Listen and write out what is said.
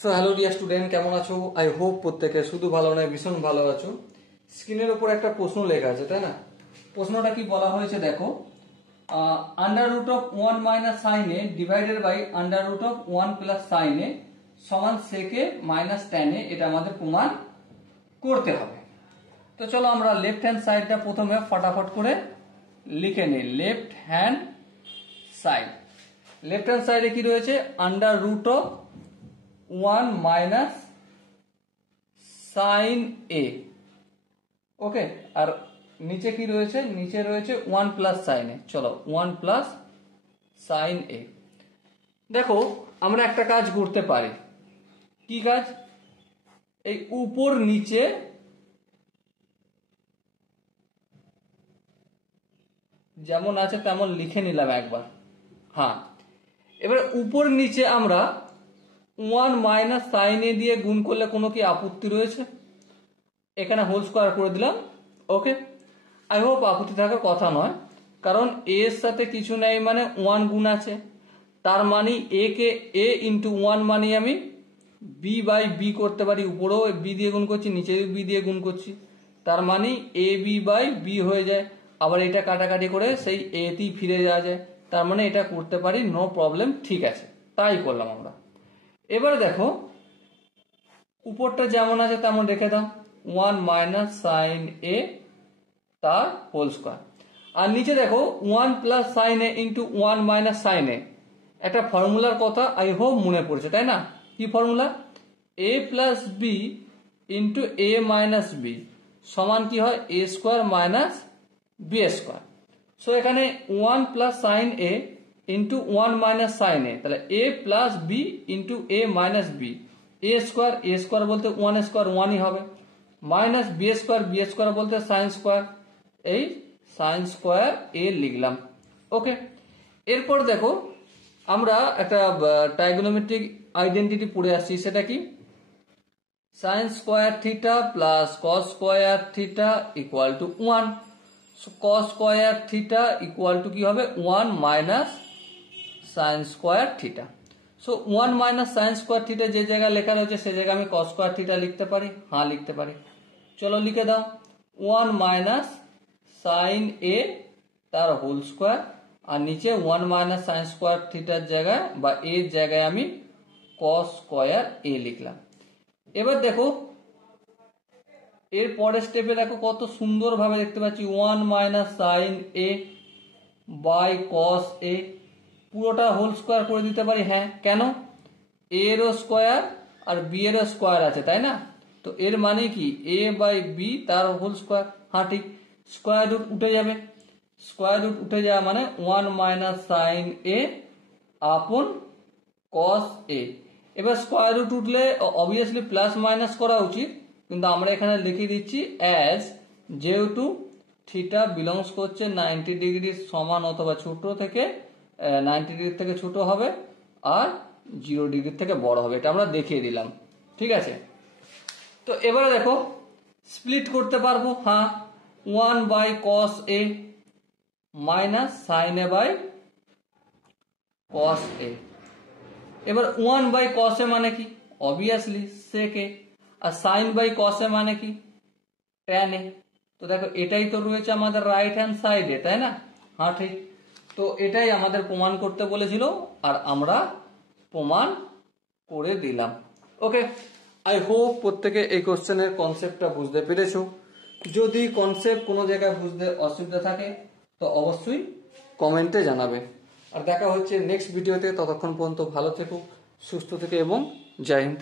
So hello dear student, কেমন আছো? I hope প্রত্যেকে শুধু ভালো নয় ভীষণ ভালো আছো। স্ক্রিনের উপর একটা প্রশ্ন লেখা আছে, তাই না? প্রশ্নটা কি বলা হয়েছে দেখো, under root of 1 minus sine A divided by under root of 1 plus sine A সমান সেকে মাইনাস ট্যান এ, এটা আমাদের প্রমাণ করতে হবে। তো চলো আমরা লেফট হ্যান্ড সাইডটা প্রথমে ফটাফট করে লিখে নিই। লেফট হ্যান্ড সাইডে কি রয়েছে? Under root of 1 minus sine A, okay. আর নিচে কি রয়েছে? নিচে রয়েছে 1 প্লাস সাইন এ। চলো 1 প্লাস সাইন এ। দেখো আমরা একটা কাজ করতে পারি। কি কাজ? এই উপর নিচে যেমন আছে তেমন লিখে নিলাম একবার। হ্যাঁ, এবার উপর নিচে আমরা 1 মাইনাস সাইন এ দিয়ে গুণ করলে কোনো কি আপত্তি রয়েছে? এখানে হোল স্কোয়ার করে দিলাম, ওকে। আই হোপ আপত্তি থাকার কথা নয়, কারণ এ এর সাথে কিছু নেই মানে 1 গুণ আছে, তার মানে এ কে এ ইন্টু 1 মানে আমি বি বাই বি করতে পারি। উপরেও বি দিয়ে গুণ করছি, নিচেও বি দিয়ে গুণ করছি, তার মানে এ বি বাই বি হয়ে যায়। আবার এটা কাটাকাটি করে সেই এ তেই ফিরে যাওয়া যায়, তার মানে এটা করতে পারি, নো প্রবলেম, ঠিক আছে, তাই করলাম আমরা। এবার দেখো উপরটা যেমন আছে তেমন রেখে দাও, 1 মাইনাস সাইন এ তার হোল স্কোয়ার। আর নিচে দেখো 1 plus sine A into 1 minus sine এ, একটা ফর্মুলার কথা আই হোপ মনে পড়ছে, তাই না? কি formula? A plus B into A minus B সমান কি হয়? A square minus B square. So এখানে 1 plus sine A into 1 minus sine A, তাহলে A plus B into A minus B, A square বলতে 1 স্কোয়ার 1ই হবে, minus B square বলতে sine square, এই সাইন স্কোয়ার এ লিখলাম, okay. এরপর দেখো আমরা একটা ট্রাইগোনোমেট্রিক আইডেন্টিটি পড়ে আসছি, সেটা কি? Sine square theta plus cos square theta equal to 1। Cos square theta equal to কি হবে? 1 minus sine square theta. So 1 minus sine square theta যে জায়গায় লেখা রয়েছে সে জায়গায় আমি কস স্কোয়ার থিটা লিখতে পারি। হ্যাঁ, লিখতে পারি। চলো লিখে দাও, 1 মাইনাস সাইন এ তার হোল স্কোয়ার, আর নিচে 1 মাইনাস সাইন স্কোয়ার থিটার জায়গায় বা এর জায়গায় আমি কস স্কোয়ার এ লিখলাম। এবার দেখো এর পরের স্টেপে দেখো কত সুন্দর ভাবে দেখতে পাচ্ছি 1 minus sine A by cos A, পুরোটা হোল স্কোয়ার করে দিতে পারি। হ্যাঁ, কেন? এ এরও স্কোয়ার আর বি এরও স্কোয়ার আছে, তাই না? তো এর মানে কি এ বাই বি তার হোল স্কোয়ার। হ্যাঁ ঠিক, স্কোয়ার রুট উঠে যাবে, স্কোয়ার রুট উঠে যাওয়া মানে 1 মাইনাস সাইন এ আপন কস এ। এবার স্কোয়ার রুট উঠলে অবভিয়াসলি প্লাস মাইনাস করা উচিত, কিন্তু আমরা এখানে লিখে দিচ্ছি অ্যাজ, যেহেতু থিটা বিলংস করছে 90 ডিগ্রির সমান অথবা ছোট থেকে 90 ডিগ্রি থেকে ছোট হবে আর 0 ডিগ্রি থেকে বড় হবে, এটা আমরা দেখিয়ে দিলাম, ঠিক আছে। তো এবারে দেখো স্প্লিট করতে পারবো। হ্যাঁ, 1 by cos A minus sine A by cos A. এবার 1 বাই কস এ মানে কি? অবভিয়াসলি সেক এ, আর সাইন বাই কস এ মানে কি? Tan A. তো দেখো এটাই তো রয়েছে আমাদের রাইট হ্যান্ড সাইডে, তাই না? হ্যাঁ ঠিক, তো এটাই আমাদের প্রমাণ করতে বলেছিল আর আমরা প্রমাণ করে দিলাম, ওকে। আই হোপ প্রত্যেকে এই কোশ্চেনের কনসেপ্টটা বুঝতে পেরেছো। যদি কনসেপ্ট কোনো জায়গায় বুঝতে অসুবিধা থাকে তো অবশ্যই কমেন্টে জানাবে। আর দেখা হচ্ছে নেক্সট ভিডিওতে, ততক্ষণ পর্যন্ত ভালো থেকো, সুস্থ থেকে এবং জয় হিন্দ।